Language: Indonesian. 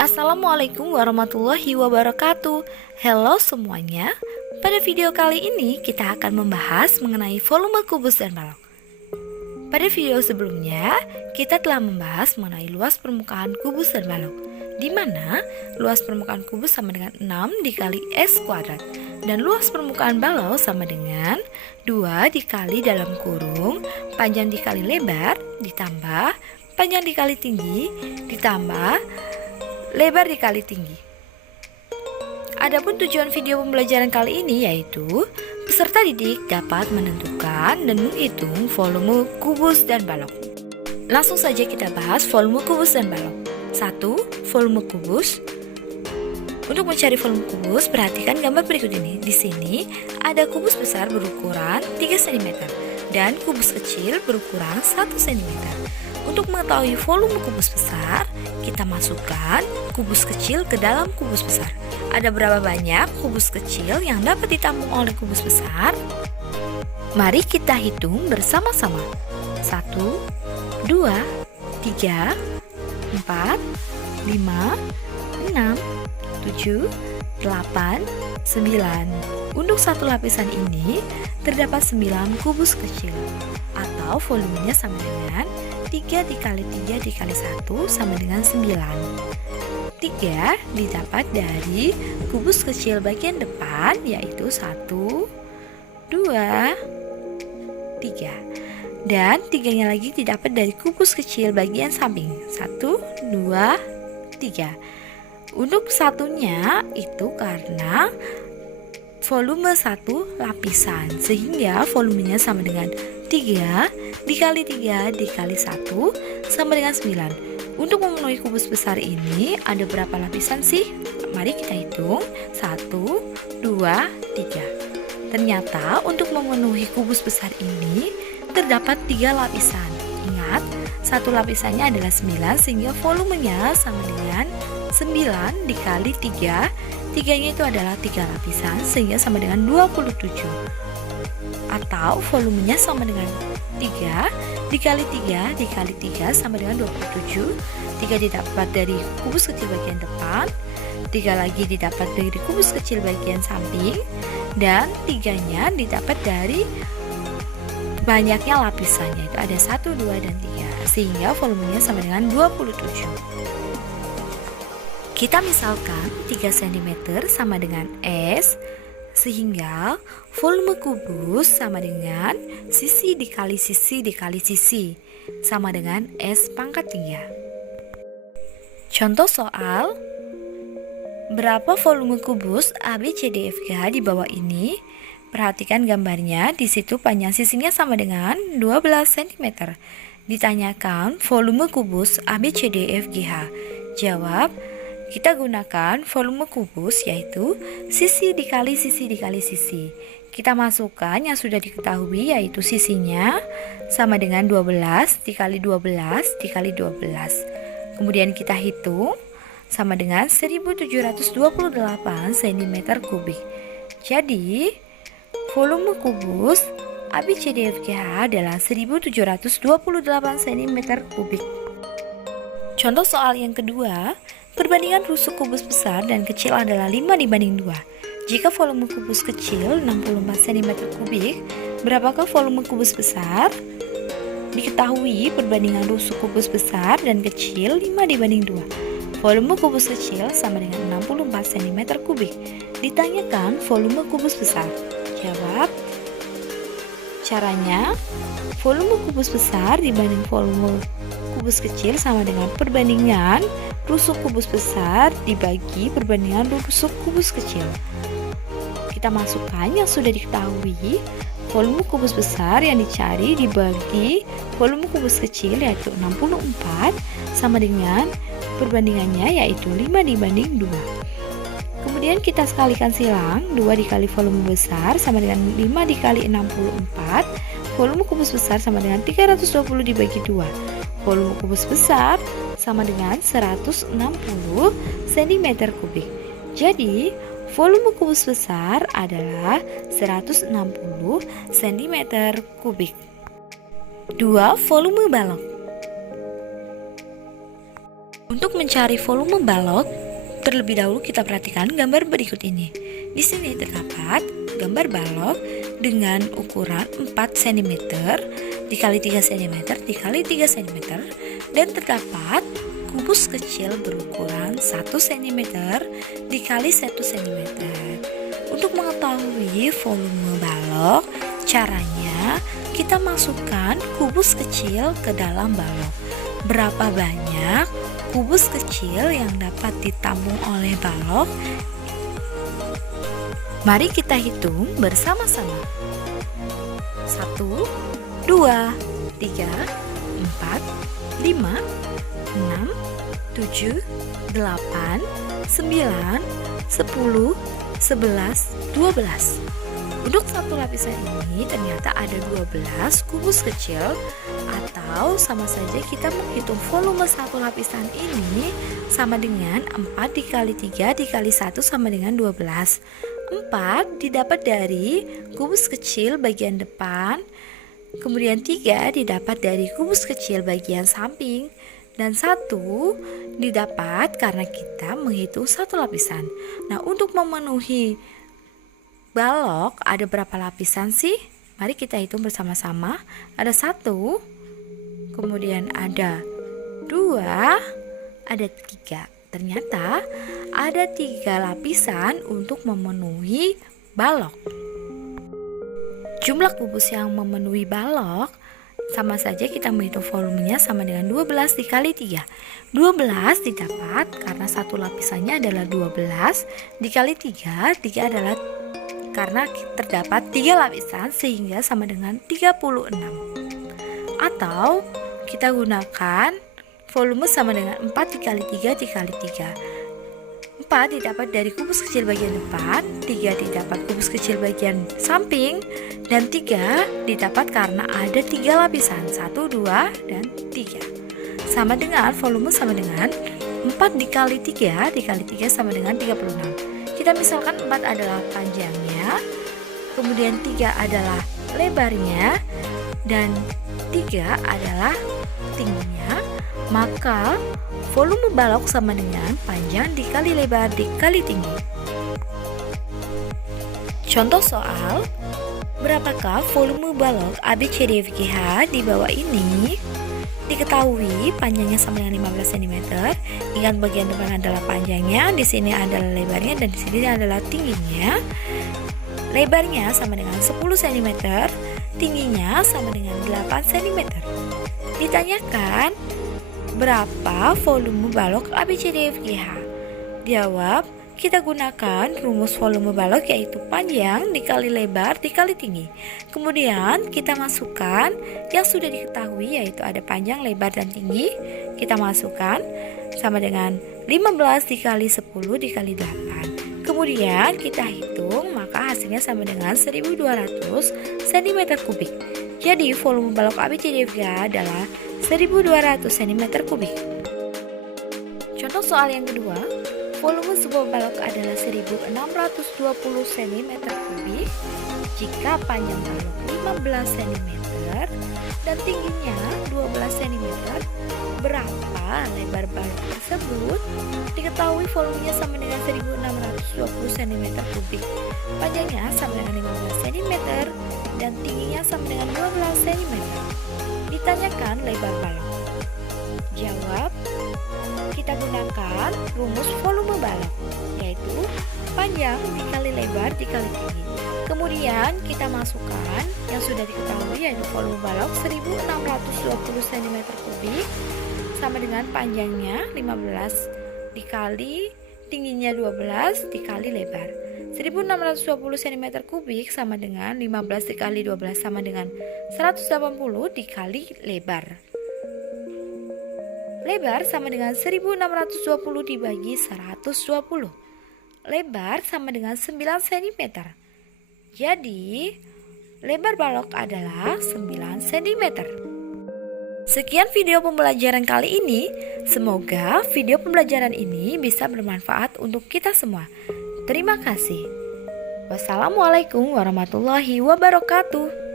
Assalamualaikum warahmatullahi wabarakatuh. Halo semuanya. Pada video kali ini kita akan membahas mengenai volume kubus dan balok. Pada video sebelumnya kita telah membahas mengenai luas permukaan kubus dan balok, di mana luas permukaan kubus sama dengan 6 dikali S kuadrat dan luas permukaan balok sama dengan 2 dikali dalam kurung panjang dikali lebar ditambah panjang dikali tinggi ditambah lebar dikali tinggi. Adapun tujuan video pembelajaran kali ini yaitu peserta didik dapat menentukan dan menghitung volume kubus dan balok. Langsung saja kita bahas volume kubus dan balok. 1. Volume kubus. Untuk mencari volume kubus, perhatikan gambar berikut ini. Di sini ada kubus besar berukuran 3 cm dan kubus kecil berukuran 1 cm. Untuk mengetahui volume kubus besar, kita masukkan kubus kecil ke dalam kubus besar. Ada berapa banyak kubus kecil yang dapat ditampung oleh kubus besar? Mari kita hitung bersama-sama. 1, 2, 3, 4, 5, 6, 7, 8, 9. Untuk satu lapisan ini terdapat 9 kubus kecil atau volumenya sama dengan 3 dikali 3 dikali 1 sama dengan 9. 3 didapat dari kubus kecil bagian depan yaitu 1, 2, 3. Dan 3-nya lagi didapat dari kubus kecil bagian samping 1, 2, 3. Untuk satunya itu karena volume satu lapisan sehingga volumenya sama dengan 3 dikali 3 dikali 1 sama dengan 9. Untuk memenuhi kubus besar ini ada berapa lapisan sih? Mari kita hitung 1, 2, 3. Ternyata untuk memenuhi kubus besar ini terdapat 3 lapisan. Ingat, satu lapisannya adalah 9 sehingga volumenya sama dengan 9 dikali 3. 3-nya itu adalah 3 lapisan sehingga sama dengan 27. Atau volumenya sama dengan 3 dikali 3 dikali 3 sama dengan 27. 3 didapat dari kubus kecil bagian depan, 3 lagi didapat dari kubus kecil bagian samping, dan 3-nya didapat dari banyaknya lapisannya, itu ada 1, 2, dan 3 sehingga volumenya sama dengan 27. Kita misalkan 3 cm sama dengan S, sehingga volume kubus sama dengan sisi dikali sisi dikali sisi sama dengan S pangkat 3. Contoh soal, berapa volume kubus ABCDFGH di bawah ini? Perhatikan gambarnya, di situ panjang sisinya sama dengan 12 cm. Ditanyakan volume kubus ABCDFGH. Jawab, kita gunakan volume kubus yaitu sisi dikali sisi dikali sisi. Kita masukkan yang sudah diketahui yaitu sisinya sama dengan 12 dikali 12 dikali 12. Kemudian kita hitung sama dengan 1728 cm3. Jadi volume kubus ABCDFGH adalah 1728 cm3. Contoh soal yang kedua, perbandingan rusuk kubus besar dan kecil adalah 5:2. Jika volume kubus kecil 64 cm3, berapakah volume kubus besar? Diketahui perbandingan rusuk kubus besar dan kecil 5:2. Volume kubus kecil sama dengan 64 cm3. Ditanyakan volume kubus besar. Jawab, caranya volume kubus besar dibanding volume kubus kecil sama dengan perbandingan rusuk kubus besar dibagi perbandingan rusuk kubus kecil. Kita masukkan yang sudah diketahui, volume kubus besar yang dicari dibagi volume kubus kecil yaitu 64 sama dengan perbandingannya yaitu 5:2. Kemudian kita sekalikan silang, 2 dikali volume besar sama dengan 5 dikali 64. Volume kubus besar sama dengan 320 dibagi 2. Volume kubus besar sama dengan 160 cm3. Jadi, volume kubus besar adalah 160 cm3. 2. Volume balok. Untuk mencari volume balok, terlebih dahulu kita perhatikan gambar berikut ini. Di sini terdapat gambar balok dengan ukuran 4 cm dikali 3 cm dikali 3 cm dan terdapat kubus kecil berukuran 1 cm dikali 1 cm. Untuk mengetahui volume balok, caranya kita masukkan kubus kecil ke dalam balok. Berapa banyak kubus kecil yang dapat ditampung oleh balok? Mari kita hitung bersama-sama. 1, 2, 3, 4, 5, 6, 7, 8, 9, 10, 11, 12. Untuk satu lapisan ini ternyata ada 12 kubus kecil, atau sama saja kita menghitung volume satu lapisan ini sama dengan 4 dikali 3 dikali 1 sama dengan 12. 4 didapat dari kubus kecil bagian depan, kemudian 3 didapat dari kubus kecil bagian samping, dan 1 didapat karena kita menghitung satu lapisan. Nah, untuk memenuhi balok ada berapa lapisan sih? Mari kita hitung bersama-sama. Ada 1, kemudian ada 2, ada 3. Ternyata ada 3 lapisan untuk memenuhi balok. Jumlah kubus yang memenuhi balok sama saja kita menghitung volumenya sama dengan 12 dikali 3. 12 didapat karena satu lapisannya adalah 12 dikali 3. 3 adalah karena terdapat 3 lapisan sehingga sama dengan 36. Atau kita gunakan volume sama dengan 4 dikali 3 dikali 3. 4 didapat dari kubus kecil bagian depan, 3 didapat kubus kecil bagian samping, dan 3 didapat karena ada 3 lapisan, 1, 2, dan 3. Sama dengan volume sama dengan 4 dikali 3 dikali 3 sama dengan 36. Kita misalkan 4 adalah panjangnya, kemudian 3 adalah lebarnya, dan 3 adalah tingginya, maka volume balok sama dengan panjang dikali lebar dikali tinggi. Contoh soal, berapakah volume balok ABCDEFGH di bawah ini? Diketahui panjangnya sama dengan 15 cm. Ingat bagian depan adalah panjangnya, di sini adalah lebarnya, dan di sini adalah tingginya. Lebarnya sama dengan 10 cm, tingginya sama dengan 8 cm. Ditanyakan berapa volume balok ABCDEFGH? Jawab, kita gunakan rumus volume balok yaitu panjang dikali lebar dikali tinggi. Kemudian kita masukkan yang sudah diketahui yaitu ada panjang, lebar, dan tinggi. Kita masukkan sama dengan 15 dikali 10 dikali 8. Kemudian kita hitung, maka hasilnya sama dengan 1200 cm3. Jadi volume balok ABCDEFGH adalah 1200 cm3. Contoh soal yang kedua, volume sebuah balok adalah 1620 cm3 jika panjang balok 15 cm dan tingginya 12 cm. Berapa lebar balok tersebut? Diketahui volumenya sama dengan 1620 cm3. Panjangnya sama dengan 15 cm dan tingginya sama dengan 12 cm. Ditanyakan lebar balok. Jawab, kita gunakan rumus volume balok yaitu panjang dikali lebar dikali tinggi. Kemudian kita masukkan yang sudah diketahui yaitu volume balok 1620 cm3 sama dengan panjangnya 15 dikali tingginya 12 dikali lebar. 1620 cm3 sama dengan 15 dikali 12 sama dengan 180 dikali lebar. Lebar sama dengan 1620 dibagi 120. Lebar sama dengan 9 cm. Jadi, lebar balok adalah 9 cm. Sekian video pembelajaran kali ini. Semoga video pembelajaran ini bisa bermanfaat untuk kita semua. Terima kasih. Wassalamualaikum warahmatullahi wabarakatuh.